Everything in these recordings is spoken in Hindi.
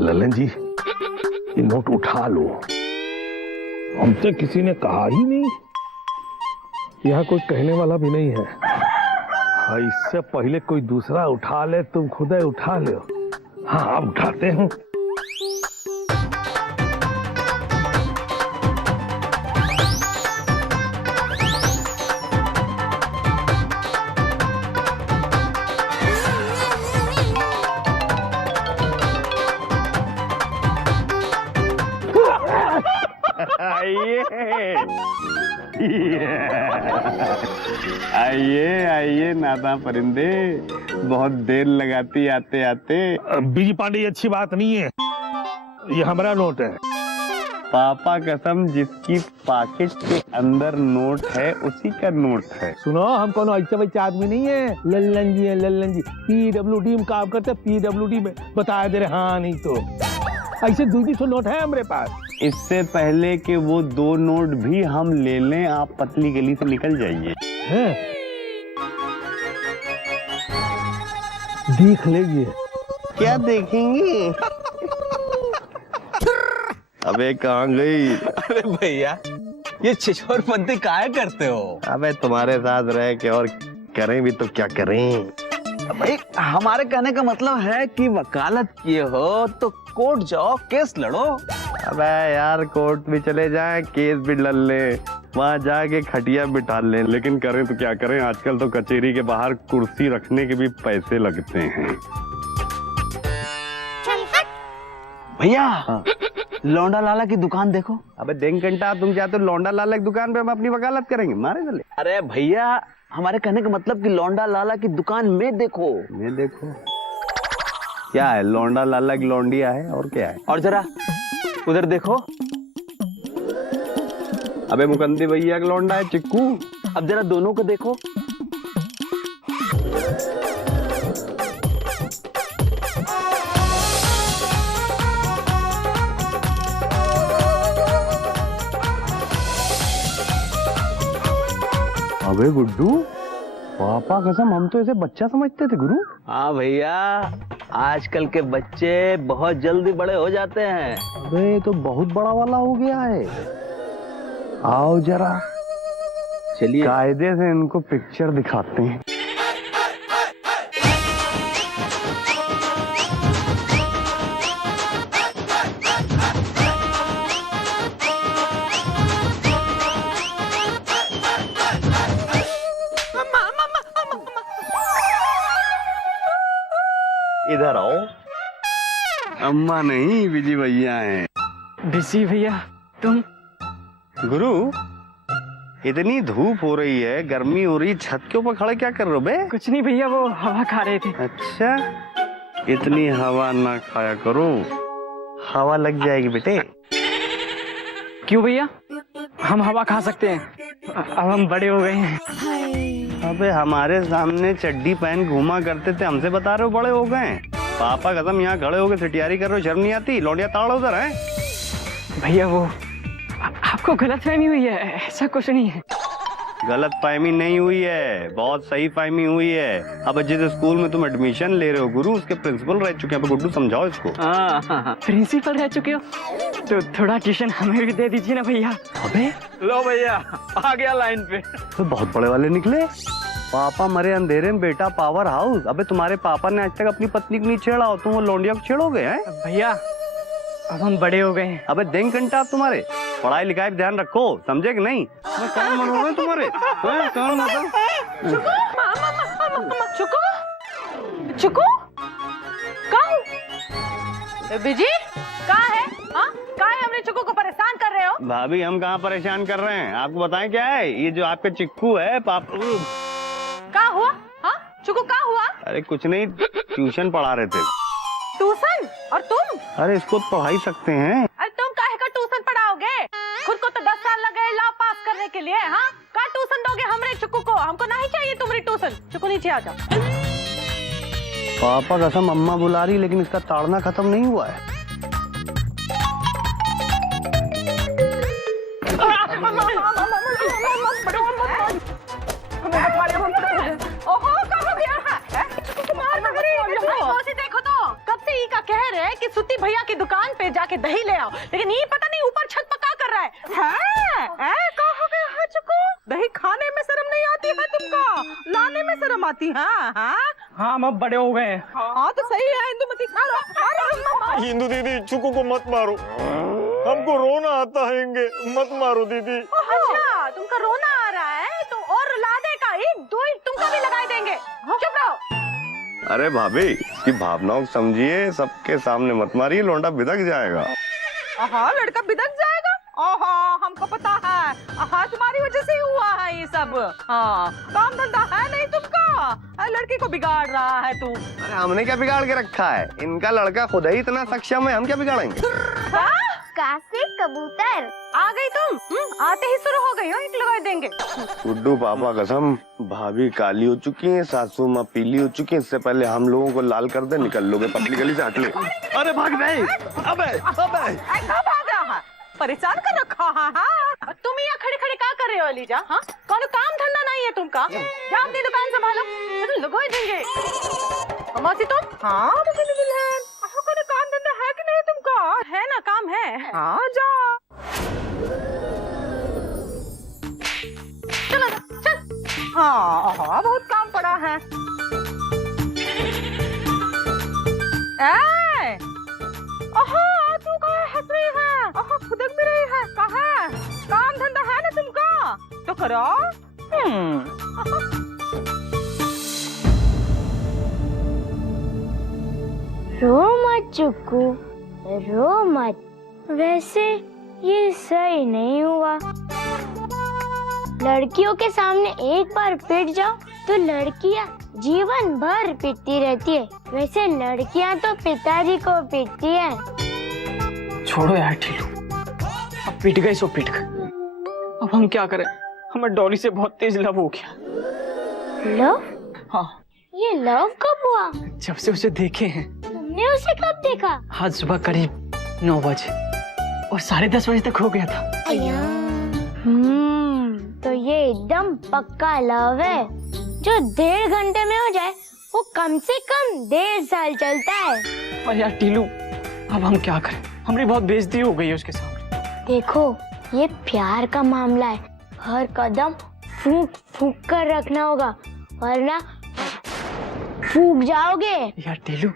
ललन जी, ये नोट उठा लो। हमसे किसी ने कहा ही नहीं, यहाँ कोई कहने वाला भी नहीं है। हाँ, इससे पहले कोई दूसरा उठा ले, तुम खुद ही उठा ले। हाँ, आप उठाते हैं। आइए आइए आइए नादान परिंदे, बहुत देर लगाती आते आते। बीजी पांडे, ये अच्छी बात नहीं है। ये हमारा नोट है। पापा कसम, जिसकी पॉकेट के अंदर नोट है उसी का नोट है। सुनो, हम कौन ऐसे वैसे आदमी नहीं है। लल्लन जी है, लल्लन जी। PWD में काम करते, PWD में बता दे रहे। हाँ, नहीं तो ऐसे 200 नोट है हमारे पास। इससे पहले कि वो 2 नोट भी हम ले लें, आप पतली गली से निकल जाइए। देख लीजिए। क्या देखेंगे? अबे कहाँ गई? अरे भैया, ये छिछोर पंती काहे करते हो? अबे तुम्हारे साथ रह के और करें भी तो क्या करें? भाई, हमारे कहने का मतलब है कि वकालत किए हो तो कोर्ट जाओ, केस लड़ो। अबे यार, कोर्ट भी चले जाएं, केस भी लड़ ले, वहाँ जाके खटिया बिठा लें, लेकिन करें तो क्या करें? आजकल तो कचहरी के बाहर कुर्सी रखने के भी पैसे लगते हैं। भैया, हाँ। लौंडा लाला की दुकान देखो। अबे डेंग घंटा, तुम चाहते हो लौंडा लाला की दुकान पे हम अपनी वकालत करेंगे? मारे चले। अरे भैया, हमारे कहने का मतलब कि लौंडा लाला की दुकान में देखो। में देखो क्या है? लौंडा लाला की लौंडिया है, और क्या है? और जरा उधर देखो। अबे मुकंदी भैया का लौंडा है चिक्कू। अब जरा दोनों को देखो। अबे गुड्डू, पापा कसम, हम तो इसे बच्चा समझते थे गुरु। हाँ भैया, आजकल के बच्चे बहुत जल्दी बड़े हो जाते हैं। अबे तो बहुत बड़ा वाला हो गया है। आओ जरा, चलिए कायदे से इनको पिक्चर दिखाते हैं। इधर आओ। अम्मा नहीं, विजय भैया हैं। बिजी भैया, तुम? गुरु, इतनी धूप हो रही है, गर्मी हो रही, छत के ऊपर खड़े क्या कर रहे हो बे? कुछ नहीं भैया, वो हवा खा रहे थे। अच्छा, इतनी हवा ना खाया करो, हवा लग जाएगी बेटे। क्यों भैया, हम हवा खा सकते हैं, अब हम बड़े हो गए हैं। अबे हमारे सामने चड्डी पहन घूमा करते थे, हमसे बता रहे हो बड़े हो गए? पापा कसम, यहाँ खड़े होके सिटियारी कर रहे हो, शर्म नहीं आती? लौंडिया ताड़ उधर है। भैया, वो आपको गलतफहमी हुई है, ऐसा कुछ नहीं है। गलत फहमी नहीं हुई है, बहुत सही फहमी हुई है। अब जिस स्कूल में तुम एडमिशन ले रहे हो गुरु, उसके प्रिंसिपल रह चुके हैं। गुड्डू समझाओ इसको। प्रिंसिपल रह चुके हो तो थोड़ा ट्यूशन हमें भी दे दीजिए ना भैया। अबे लो भैया, आ गया लाइन पे। तो बहुत बड़े वाले निकले। पापा मरे अंधेरे में, बेटा पावर हाउस। अबे तुम्हारे पापा ने आज तक अपनी पत्नी को नहीं छेड़ा, और तुम वो लौंडिया को छेड़ोगे? हैं भैया, अब हम बड़े हो गए हैं। अबे देंग घंटा, तुम्हारे पढ़ाई लिखाई पे ध्यान रखो, समझे कि नहीं? मैं कौन मनोगे तुम्हारे? कौन चुकू चुकू बिजी कहाँ है? हाँ, कहाँ है? हमने चुकू को परेशान कर रहे हो। भाभी, हम कहाँ परेशान कर रहे हैं? आपको बताएं क्या है? ये जो आपके चिक्कू है, पापा कहाँ हुआ? हाँ, चुकू कहाँ हुआ? अरे कुछ नहीं, ट्यूशन पढ़ा रहे थे। ट्यूशन? और तुम? अरे इसको तो पढ़ा ही सकते हैं। अरे तुम काहे का ट्यूशन पढ़ाओगे? खुद को तो 10 साल लगे लॉ पास करने के लिए। हाँ, कहाँ ट्यूशन दोगे हमरे चुकू को? हमको नहीं चाहिए तुम्हारी ट्यूशन। चुकू नीचे आ जाओ। पापा कसम, अम्मा बुला रही, लेकिन इसका ताड़ना खत्म नहीं हुआ है। ओहो, कब हो गया? देखो तो, कब से ई का कह कह रहे हैं कि सुत्ती भैया की दुकान पे जाके दही ले आओ, लेकिन ये पता नहीं ऊपर छत पर क्या कर रहा है। कहाँ हो गया है चुकू? दही खाने में शर्म नहीं आती है तुमको, लाने में शर्म आती है। हाँ हम अब बड़े हो गए हैं। हाँ तो सही है इंदुमती, मारो। हिंदू दीदी चुकू को मत मारो, हमको रोना आता है, मत मारो दीदी। अच्छा तुमका रोना आ रहा है तो और रुला देगा, दो तुमको भी लगा देंगे, चुप रहो। अरे भाभी, इसकी भावनाओं को समझिए, सबके सामने मत मारिए, लौंडा बिदक जाएगा। हाँ लड़का बिदक जाएगा। ओहो हमको पता है, हाँ तुम्हारी वजह से ही हुआ है ये सब। हाँ काम धंधा है नहीं तुमका, लड़की को बिगाड़ रहा है तू। अरे हमने क्या बिगाड़ के रखा है, इनका लड़का खुद ही इतना सक्षम है, हम क्या बिगाड़ेंगे। कासे कबूतर आ गई तुम, आते ही शुरू हो गई हो, एक लगा देंगे। गुड्डू पापा कसम, भाभी काली हो चुकी है, सासू माँ पीली हो चुकी है, इससे पहले हम लोगों को लाल कर दे, निकल लोगे पतली गली से, हट ले। अरे भाग नहीं, अबे कहाँ भाग रहा है, परेशान कर रखा है। तुम यहाँ खड़े खड़े क्या कर रहे हो अलीजा? हाँ कौन काम धंधा नहीं है तुमका, जाओ अपनी दुकान संभालो, लगवा देंगे। मौसी तुम? हाँ दुल्हन, कोई काम धंधा है कि नहीं तुमका? है ना, काम है। हाँ जाओ, चलो चल। हाँ हाँ बहुत काम पड़ा है। तू कहाँ हंस रही है? खुदक भी रही है, कहाँ? काम धंधा है ना तुमका तो करो। रो मत चुक्कू, रो मत। वैसे ये सही नहीं हुआ, लड़कियों के सामने एक बार पिट जाओ तो लड़कियां जीवन भर पिटती रहती है। वैसे लड़कियां तो पिताजी को पिटती हैं। छोड़ो यार ठीलू, अब पिट गए सो पिट गए, अब हम क्या करें, हमें डॉली से बहुत तेज लव हो गया। लव? हाँ ये लव कब हुआ? जब से उसे देखे हैं। तुमने उसे कब देखा? आज सुबह करीब 9 बजे और 10:30 बजे तक हो गया था। तो ये एकदम पक्का लव है, जो 1.5 घंटे में हो जाए वो कम से कम 1.5 साल चलता है। और यार टीलू, अब हम क्या करें, हमारी बहुत बेइज्जती हो गई है उसके सामने। देखो ये प्यार का मामला है, हर कदम फूंक फूंक कर रखना होगा वरना फूंक जाओगे। यार टीलू,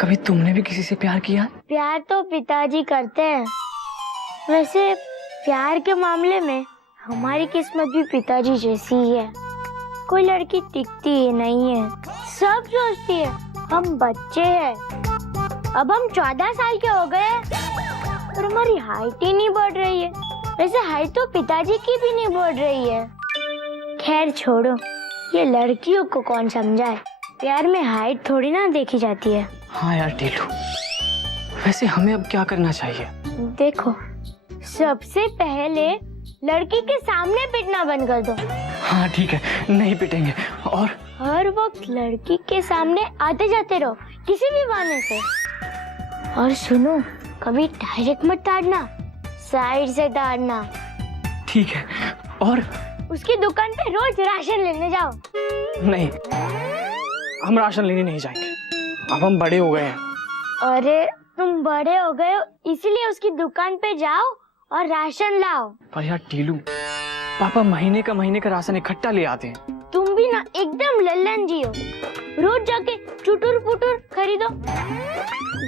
कभी तुमने भी किसी से प्यार किया? प्यार तो पिताजी करते हैं, वैसे प्यार के मामले में हमारी किस्मत भी पिताजी जैसी ही है। कोई लड़की टिकती ही नहीं है, सब सोचती है हम बच्चे हैं। अब हम 14 साल के हो गए और हमारी हाइट ही नहीं बढ़ रही है। वैसे हाइट तो पिताजी की भी नहीं बढ़ रही है। खैर छोड़ो, ये लड़कियों को कौन समझाए, प्यार में हाइट थोड़ी ना देखी जाती है। हाँ यार टीलू, वैसे हमें अब क्या करना चाहिए? देखो, सबसे पहले लड़की के सामने पिटना बंद कर दो। हाँ ठीक है, नहीं पिटेंगे। और हर वक्त लड़की के सामने आते जाते रहो किसी भी बहाने से। और सुनो, कभी डायरेक्ट मत ताड़ना, साइड से ताड़ना। ठीक है। और उसकी दुकान पे रोज राशन लेने जाओ। नहीं, हम राशन लेने नहीं जाएंगे, अब हम बड़े हो गए हैं। अरे तुम बड़े हो गए हो इसीलिए उसकी दुकान पे जाओ और राशन लाओ। पर यार टीलू, पापा महीने का राशन इकट्ठा ले आते हैं। तुम भी ना एकदम लल्लन जी हो, रोज जाके चुटुर पुटुर खरीदो,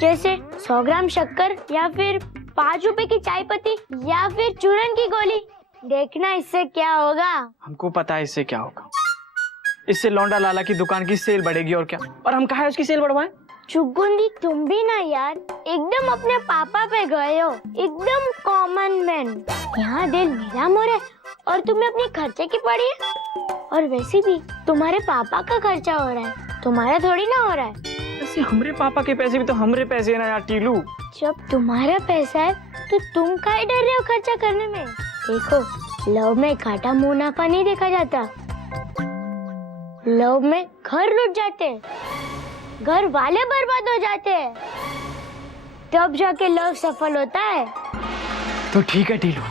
जैसे 100 ग्राम शक्कर या फिर 5 रुपए की चाय पत्ती या फिर चूरन की गोली। देखना इससे क्या होगा। हमको पता है इससे क्या होगा, इससे लौंडा लाला की दुकान की सेल बढ़ेगी और क्या। और हम कहाँ उसकी सेल बढ़वाएं? चुगुंदी, तुम भी ना यार एकदम अपने पापा पे गए हो, एकदम कॉमन मैन। यहाँ दिल मेरा मोर है और तुम्हें अपने खर्चे की पड़ी है। और वैसे भी तुम्हारे पापा का खर्चा हो रहा है, तुम्हारा थोड़ी ना हो रहा है। ऐसे हमारे पापा के पैसे भी तो हमारे पैसे है ना यार टीलू। जब तुम्हारा पैसा है तो तुम काहे डर रहे हो खर्चा करने में। देखो, लव में घाटा मुनाफा नहीं देखा जाता, लव में घर लुट जाते हैं, घर वाले बर्बाद हो जाते हैं, तब जाके लव सफल होता है। तो ठीक है टीलू,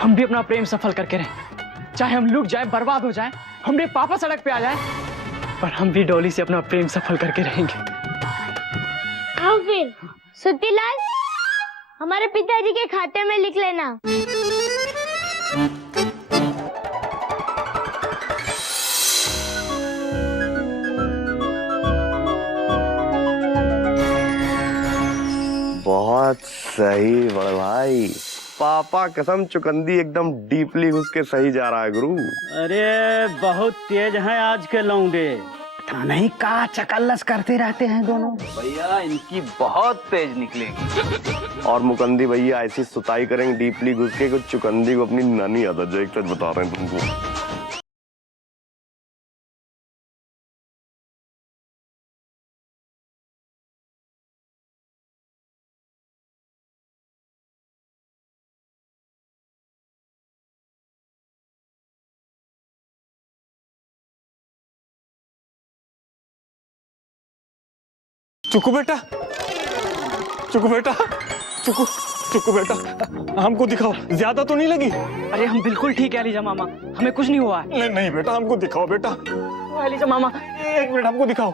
हम भी अपना प्रेम सफल करके रहें, चाहे हम लुट जाए, बर्बाद हो जाए, हमरे पापा सड़क पे आ जाए, पर हम भी डॉली से अपना प्रेम सफल करके रहेंगे। आओ फिर सुतीलाल, हमारे पिताजी के खाते में लिख लेना। बहुत सही बड़े भाई, पापा कसम चुकंदी एकदम डीपली घुस के सही जा रहा है गुरु। अरे बहुत तेज हैं आज के लौंडे, पता नहीं का चकल्लस करते रहते हैं दोनों। भैया इनकी बहुत तेज निकलेगी। और मुकंदी भैया ऐसी सुताई करेंगे डीपली घुस के कुछ चुकंदी को अपनी नानी याद आ जाए, एक सच बता रहे हैं तुमको। चुकू बेटा, चुकू बेटा, चुकू चुकू बेटा, हमको दिखाओ, ज्यादा तो नहीं लगी? अरे हम बिल्कुल ठीक है अलीजा मामा, हमें कुछ नहीं हुआ है। नहीं नहीं बेटा, हमको दिखाओ बेटा। अलीजा मामा, एक मिनट हमको दिखाओ।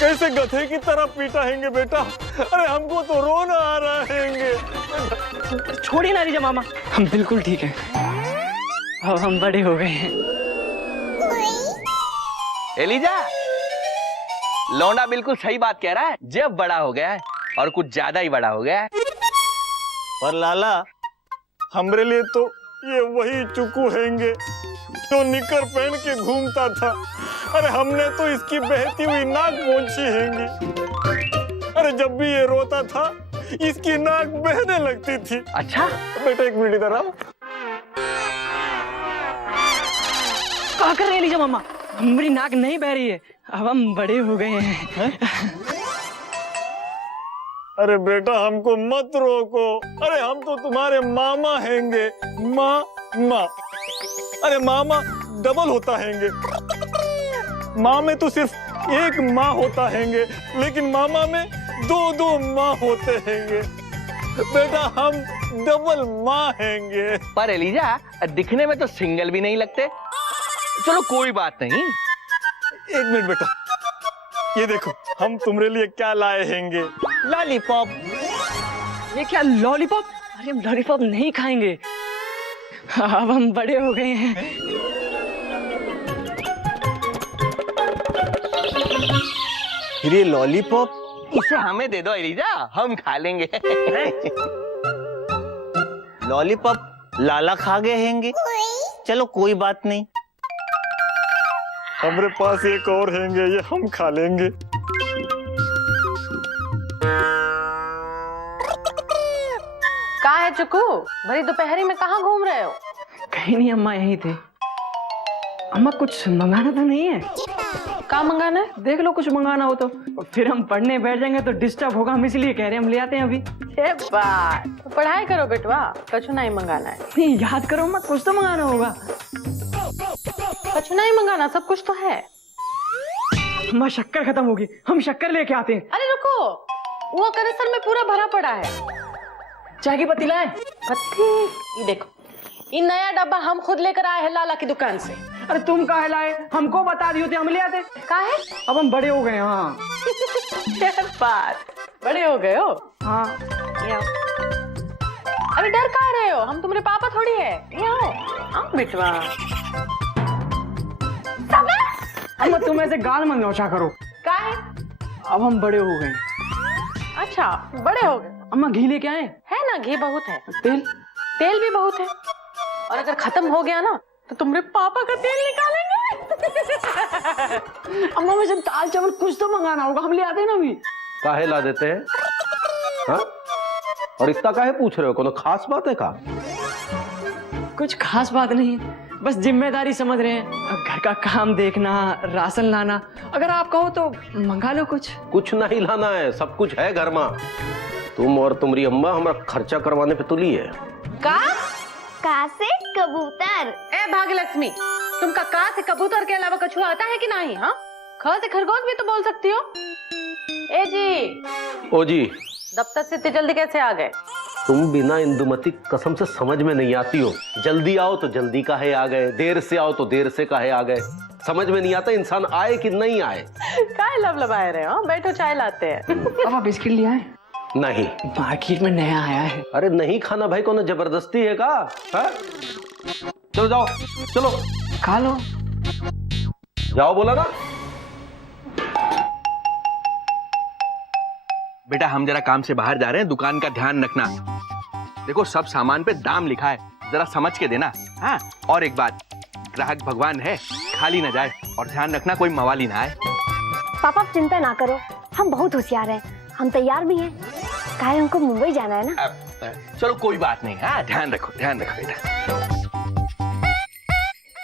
कैसे गधे की तरह पीटा हैंगे बेटा? अरे हमको तो रोना आ रहा हैंगे। छोड़िए ना अलीजा मामा, हम बिल्कुल ठीक हैं। अब हम बड़े हो गए हैं। एलिजा, लौंडा बिल्कुल सही बात कह रहा है। जब बड़ा हो गया है और कुछ ज्यादा ही बड़ा हो गया है। पर लाला, हमरे लिए तो ये वही चुकू हैंगे जो निकर पहन के घूमता था। अरे हमने तो इसकी बहती हुई नाक पोंछी हैंगी। अरे जब भी ये रोता था इसकी नाक बहने लगती थी। अच्छा बेटा एक मिनट इधर आओ। क्या कर रहे हैं अलीजा मामा? हमारी नाक नहीं बह रही है, अब हम बड़े हो गए हैं। अरे बेटा हमको मत रोको। अरे हम तो तुम्हारे मामा हैंगे। माँ, अरे मामा डबल होता हैंगे। माँ में तो सिर्फ एक माँ होता हैंगे, लेकिन मामा में दो माँ होते हैंगे। बेटा हम डबल माँ हैंगे। पर एलिजा दिखने में तो सिंगल भी नहीं लगते। चलो कोई बात नहीं। एक मिनट बेटा, ये देखो हम तुम्हारे लिए क्या लाए हैंगे। लॉलीपॉप। ये क्या लॉलीपॉप? अरे हम लॉलीपॉप नहीं खाएंगे, अब हम बड़े हो गए हैं। फिर ये लॉलीपॉप इसे हमें दे दो एलिजा, हम खा लेंगे। लॉलीपॉप लाला खा गए हैंगे। चलो कोई बात नहीं। हमारे पास एक और हैंगे, ये हम खा लेंगे। कहाँ है चुकू? भरी दोपहरी में कहाँ घूम रहे हो? कहीं नहीं अम्मा, यहीं थे। अम्मा कुछ मंगाना तो नहीं है? कहाँ मंगाना है? देख लो कुछ मंगाना हो तो, फिर हम पढ़ने बैठ जाएंगे तो डिस्टर्ब होगा, हम इसलिए कह रहे हैं हम ले आते हैं अभी। ये बात तो पढ़ाई करो बेटवा, कछु नहीं मंगाना है। नहीं याद करो अम्मा, कुछ तो मंगाना होगा। कछु नहीं मंगाना, सब कुछ तो है। अम्मा शक्कर खत्म होगी, हम शक्कर लेके आते हैं। अरे रुको, वो कनेसर में पूरा भरा पड़ा है। चाय की पत्ती लाए? पत्ती? ये देखो, ये नया डब्बा हम खुद लेकर आए हैं लाला की दुकान से। अरे तुम काहे लाए? हमको बता दियो थे, हम ले आते। काहे? अब हम बड़े हो गए। हाँ ये बात, बड़े हो गए हो? हाँ। ये आओ। अरे डर कहाँ रहे हो? हम तुम्हारे पापा थोड़ी है। ये आओ, आओ बेटवा। अम्मा तुम ऐसे गाल मत नौचा करो। काहे? अब हम बड़े हो गए। अच्छा बड़े हो गए। अम्मा घी लेके आए? है ना, घी बहुत है। तेल? तेल भी बहुत है, और अगर खत्म हो गया ना तो तुम्हारे पापा का तेल निकालेंगे। अम्मा मुझे दाल चावल कुछ तो मंगाना होगा, हम ले आते हैं ना अभी। काहे ला देते हैं? हाँ? और इतना काहे पूछ रहे हो? कोनो खास बात है का? कुछ खास बात नहीं, बस जिम्मेदारी समझ रहे हैं। अब घर का काम देखना, राशन लाना। अगर आप कहो तो मंगा लो कुछ। कुछ नहीं लाना है, सब कुछ है घर में। तुम और तुम्हारी अम्मा हमारा खर्चा करवाने पे तुली है। का? का से कबूतर। ए भाग्यलक्ष्मी, तुमका का से कबूतर के अलावा कछुआ आता है कि नहीं? हाँ, ख से खरगोश भी तो बोल सकती हो। ए जी। ओ जी। दफ्तर से इतनी जल्दी कैसे आ गए? तुम बिना इंदुमती कसम से समझ में नहीं आती हो। जल्दी आओ तो जल्दी काहे आ गए, देर से आओ तो देर से काहे आ गए। समझ में नहीं आता इंसान आए कि नहीं आए। काय लबलबाए रहे हो? बैठो चाय लाते हैं। पापा बिस्किट लिया है? नहीं। मार्केट में नया आया है। अरे नहीं खाना भाई, कौन जबरदस्ती है का? हाँ? चलो जाओ, चलो खा लो। जाओ बोला ना। बेटा हम जरा काम से बाहर जा रहे हैं, दुकान का ध्यान रखना। देखो सब सामान पे दाम लिखा है, जरा समझ के देना। हाँ, और एक बात, ग्राहक भगवान है, खाली ना जाए, और ध्यान रखना कोई मवाली ना आए। पापा आप चिंता ना करो, हम बहुत होशियार हैं, हम तैयार भी हैं। काहे हमको मुंबई जाना है ना। चलो कोई बात नहीं। हाँ ध्यान रखो बेटा।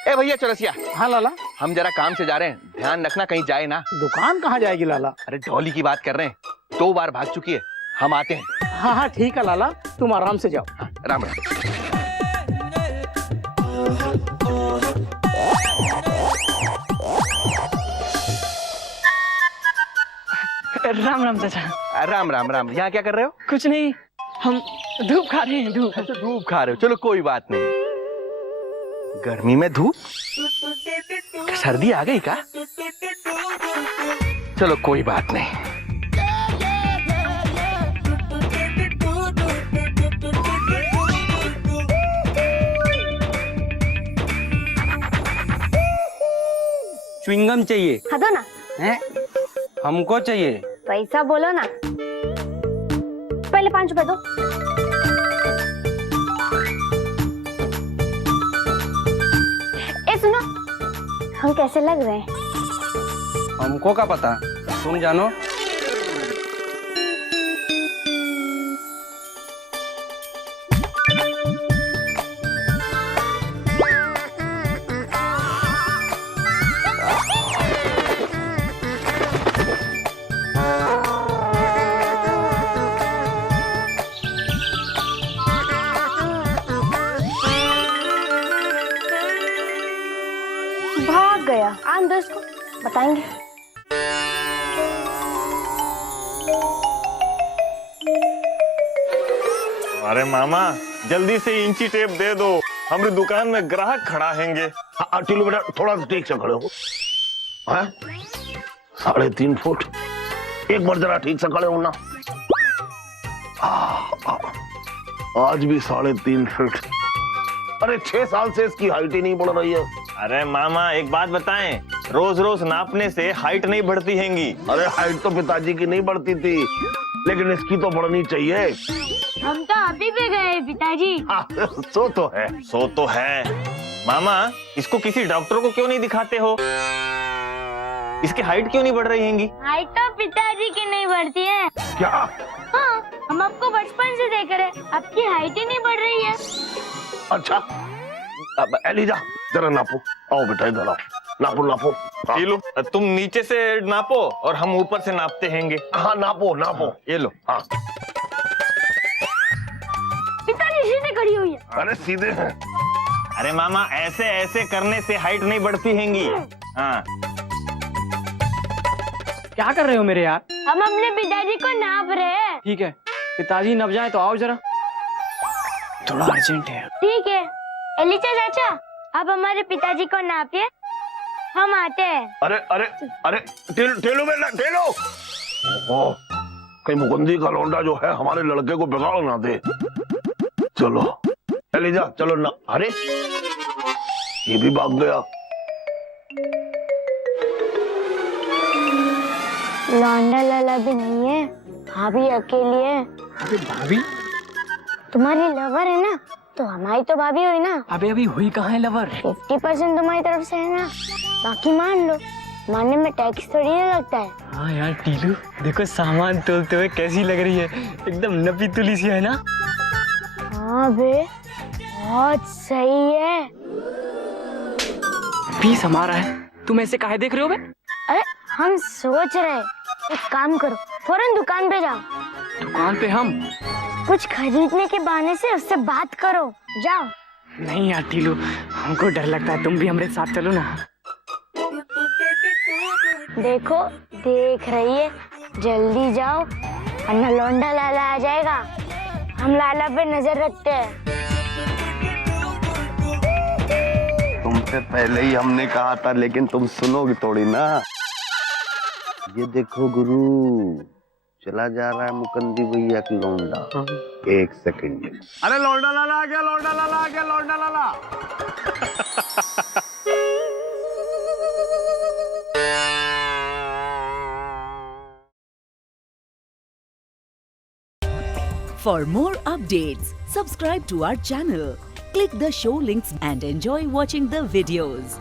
ए भैया चौरसिया। हाँ लाला। हम जरा काम से जा रहे हैं, ध्यान रखना कहीं जाए ना। दुकान कहाँ जाएगी लाला? अरे डॉली की बात कर रहे हैं, 2 बार भाग चुकी है, हम आते हैं। हाँ हाँ ठीक है लाला, तुम आराम से जाओ। हाँ, राम राम। राम राम चाचा। राम राम राम। यहाँ क्या कर रहे हो? कुछ नहीं, हम धूप खा रहे हैं। धूप। अच्छा धूप खा रहे हो, चलो कोई बात नहीं। गर्मी में धूप, सर्दी आ गई का? चलो कोई बात नहीं। च्युइंगम चाहिए हाँ दो ना। है? हमको चाहिए। पैसा बोलो ना, पहले 5 रुपए दो। ए सुनो, हम कैसे लग रहे हैं? हमको क्या पता, तुम जानो। भाग गया। आन दो इसको, बताएंगे। अरे मामा जल्दी से इंची टेप दे दो, हमारी दुकान में ग्राहक खड़ा हैंगे। टीलू बेटा थोड़ा सा ठीक से खड़े हो। हाँ? 3.5 फुट, एक बार जरा ठीक से खड़े हो ना। आज भी 3.5 फुट। अरे 6 साल से इसकी हाइट ही नहीं बढ़ रही है। अरे मामा एक बात बताएं, रोज रोज नापने से हाइट नहीं बढ़ती हैंगी। अरे हाइट तो पिताजी की नहीं बढ़ती थी, लेकिन इसकी तो बढ़नी चाहिए। हम तो आप ही पे गए पिताजी। सो तो है। मामा इसको किसी डॉक्टर को क्यों नहीं दिखाते हो? इसकी हाइट क्यों नहीं बढ़ रही हैंगी? हाइट तो पिताजी की नहीं बढ़ती है। क्या? हाँ, हम आपको बचपन से देख रहे हैं, आपकी हाइट ही नहीं बढ़ रही है। अच्छा अब एलिजा जरा नापो। आओ बेटा इधर आओ, नापो। हाँ। ये लो तुम नीचे से नापो और हम ऊपर से नापते हैंगे। हाँ नापो। ये लो। हाँ पिताजी सीधे खड़ी हुई है। अरे सीधे हैं। अरे मामा ऐसे ऐसे करने से हाइट नहीं बढ़ती हैंगी। हाँ क्या कर रहे हो मेरे यार? हम अपने पिताजी को नाप रहे हैं। ठीक है, पिताजी नप जाए तो आओ जरा, थोड़ा अर्जेंट है। ठीक है एलिचा चाचा, आप हमारे पिताजी को नापिए, हम आते हैं। अरे टेलो बेटा टेलो। ओहो, कहीं मुकुंदी का लौंडा जो है हमारे लड़के को बिगाड़ ना दे। चलो एलिजा चलो ना। अरे ये भी भाग गया। लौंडा लाला भी नहीं है, भाभी अकेली है। अबे भाभी? तुम्हारी लवर है ना, तो हमारी तो भाभी हुई ना। अभी हुई कहाँ है लवर? 50% तुम्हारी तरफ से है ना, बाकी मान लो। मानने में टैक्स थोड़ी ना लगता है। हाँ यार टीलू, देखो सामान तोलते हुए कैसी लग रही है, एकदम नपी तुली सी है ना। हाँ बे, बहुत सही है। पीस हमारा है, तुम ऐसे काहे देख रहे हो बे? अरे हम सोच रहे हैं, एक काम करो, फौरन दुकान पे जाओ। दुकान पे हम? कुछ खरीदने के बहाने से उससे बात करो, जाओ। नहीं यार टीलू, हमको डर लगता है, तुम भी हमारे साथ चलो ना। देखो देख रही है, जल्दी जाओ वरना लौंडा लाला आ जाएगा। हम लाला पे नजर रखते हैं। तुमसे पहले ही हमने कहा था, लेकिन तुम सुनोगी थोड़ी ना। ये देखो गुरु, चला जा रहा है मुकंदी भैया की लौंडा। 1 सेकंड। अरे लौंडा लाला आ गया, लौंडा लाला आ गया, लौंडा लाला। For more updates, subscribe to our channel, click the show links and enjoy watching the videos.